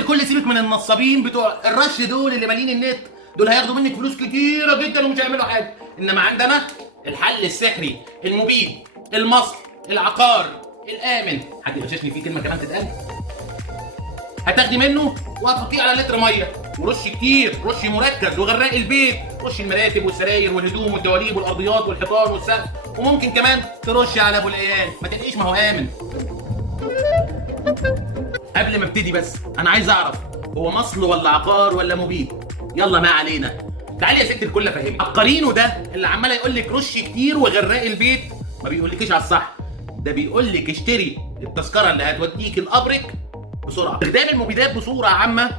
الكل سيبك من النصابين بتوع الرش دول اللي مالين النت، دول هياخدوا منك فلوس كتيره جدا ومش هيعملوا حاجه. انما عندنا الحل السحري المبيد المصل العقار الامن. حد يغششني فيه كلمه كمان تتقال؟ هتاخدي منه وهتحطيه على لتر ميه ورش كتير، رش مركز وغرقي البيت، رش المراتب والسراير والهدوم والدواليب والارضيات والحيطان والسقف، وممكن كمان ترش على ابو العيال. ما تلاقيش، ما هو امن. قبل ما ابتدي بس انا عايز اعرف، هو مصل ولا عقار ولا مبيد؟ يلا ما علينا. تعالي يا ست الكل افهمك. عقارينه ده اللي عمال يقول لك رش كتير وغرقي البيت، ما بيقولكيش على الصح، ده بيقول لك اشتري التذكره اللي هتوديك القبرك بسرعه. استخدام المبيدات بصوره عامه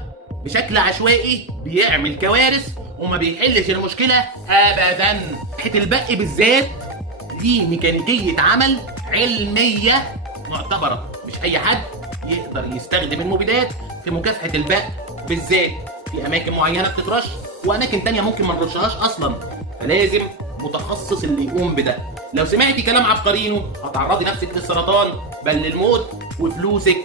بشكل عشوائي بيعمل كوارث وما بيحلش المشكله ابدا. ناحيه البق بالذات دي ميكانيكيه عمل علميه معتبره، مش اي حد يقدر يستخدم المبيدات في مكافحه البق بالذات. في اماكن معينه بتترش واماكن تانية ممكن ما نرشهاش اصلا، فلازم متخصص اللي يقوم بده. لو سمعتي كلام عبقرينو هتعرضي نفسك للسرطان بل للموت، وفلوسك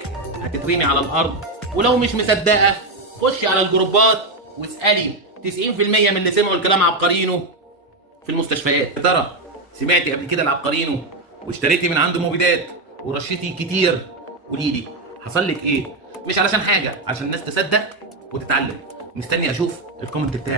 هتترمي على الارض. ولو مش مصدقه خشي على الجروبات واسالي 90% من اللي سمعوا الكلام عبقرينو في المستشفيات. يا ترى سمعتي قبل كده العبقرينو واشتريتي من عنده مبيدات ورشيتي كتير؟ قولي لي حصل لك ايه؟ مش علشان حاجه، عشان الناس تصدق وتتعلم. مستني اشوف الكومنت بتاعك.